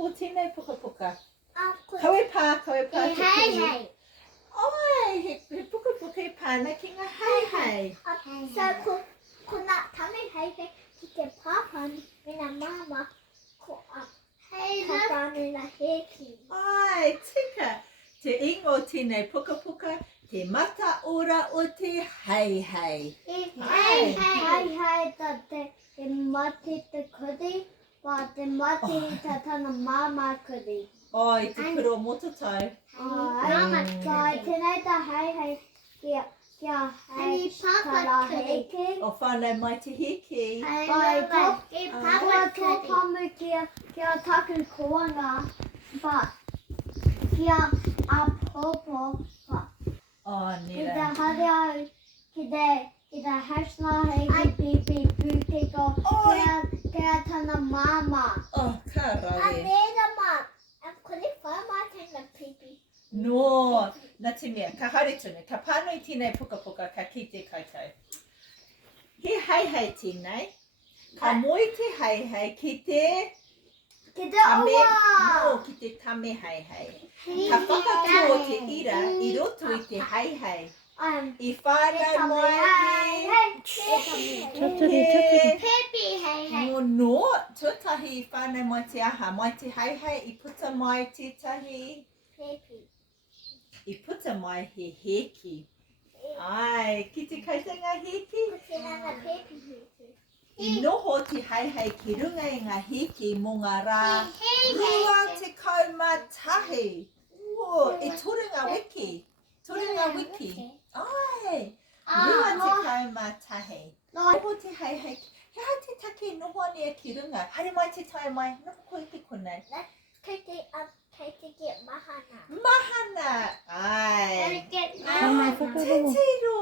po tine puka puka. Ako. Kawe pa te Hey, kiri. hey. Oi, he puka puka pa na kinga hai hai. So, kuna tami hey hey. Kite papa mina mama ko hey papa mina heki. Ai, tika. Te ingo tine puka puka. Te mata ora o te hai hai. Hey hey te mati te kodi. Wa te mati te tana mama kodi. Oi, te kuro moto tau. Mama kodi. Tēnei ta hey hey. Kia hey kara heki. O whānau mai te hiki. Ai, tō pamu kia taku koanga, but kia apopo, but O, ki te nera. hare au, ki te hasna hei ki pipi pūtiko, kia tana mama. O, ka rawe. Ma, am koni whama tēnā pipi. No, nā te mea, ka haere tunu, ka pānui tēnei puka puka, ka kite koutou. He hai hai tēnei, ka moi te hai hai ki te Ki te tame, awa. no, ki te tame hai hai. Ka whakatō te ira i roto i te hai hai. I whānau mai he... Pipi hei hei. No, tuatahi i whānau mai te aha, mai te hai hai, i puta mai tētahi, Pipi. i puta mai he heki. Ai, ki te koutou ngā heki? Tēnā pipi. I noho te hai hai ki runga i ngā heki mō ngā rā rua te kaumatahi. E toru ngā wiki. Toru ngā wiki. Ai, rua te kaumatahi. Noho te hai hai. He hau te take noho ania ki runga. Haere mai te tae mai. Noho koe te konei. Kei te get mahana. Mahana. Ai. Get Te tiro.